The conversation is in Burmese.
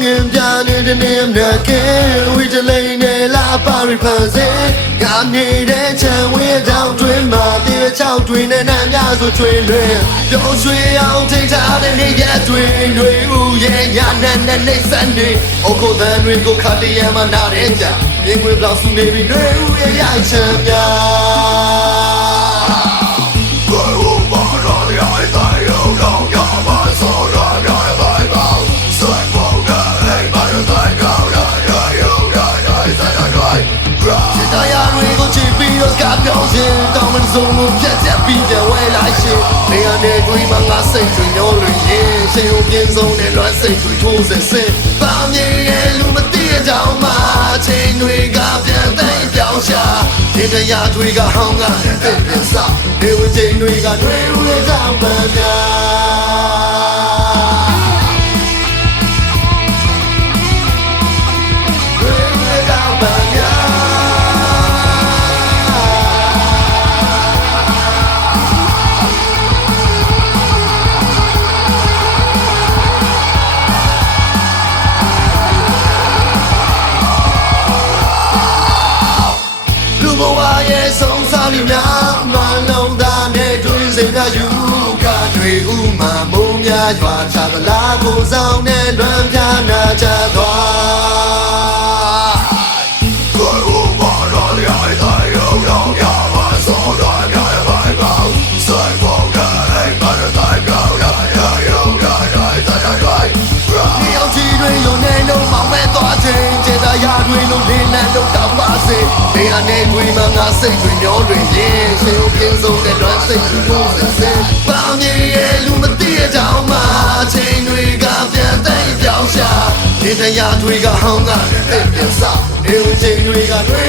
ငင်ပြနေတဲ့နေမြတ်ကဲဝီတလိန်နဲ့လာပါရီဖန်စေငါနေတဲ့ချမ်းဝေးတောင်တွင်မှာတေချောက်တွင်နဲ့နမ်းများဆိုချွေလွင်ပျော်ရွှင်အောင်ထိတ်ထားတဲ့နေရက်တွင်တွေဦးရဲ့ရနဲ့နဲ့နေစံနေအကိုတန်တွေကိုခတ်တရမ်းမနာတဲ့ကြရင်ခွေဘလောက်စုနေပြီတွေဦးရဲ့ရိုက်ချမ်းများ ချစ်တရားတွေကိုချစ်ပြီးတော့ကပြောင်းခြင်းတောင်းမစုံကိုပြတ်ချက်ပြီးပြန်ဝဲလိုက်ရှင်နေရာနဲ့တွေးမှငါစိတ်တွေညှောလွင်ရင်ရှင်ကိုပြင်းဆုံးနဲ့လွမ်းစိတ်တွေထိုးစင်စင်ပါမြင်ရဲ့လူမသိတဲ့ကြောင့်မှချိန်တွေကပြန်သိမ်းပြောင်းရှာဒီတရားတွေကဟောင်းကတဲ့ပြန်စားဒီဝချိန်တွေကတွေးဦးတဲ့ကြောင့်မှများ လိများမလုံးသားနဲ့တွင်စိတ်ကယူကတွေဥမာမုံများရွာချသလားကိုဆောင်နဲ့လွမ်းပြနာချသွားဒီအောင်ကြီးတွေရုံနဲ့လုံးမောင်မဲ့သွားခြင်းကျေတာရတွေလုံးလင်းလန်းတော့တောက်ပါစေနေရာနဲ့တွေမှငါ စိတ်တွေမျောတွင်ရင်ရှင်ကိုပြင်းဆုံးတဲ့လွမ်းစိတ်တွေလို့စင်စင်ပေါင်းကြီးရဲ့လူမသိတဲ့ကြောင့်မှချိန်တွေကပြန်သိမ်းပြောင်းရှာဒီတရားတွေကဟောင်းကတဲ့ပြန်စားဒီချိန်တွေကတွေ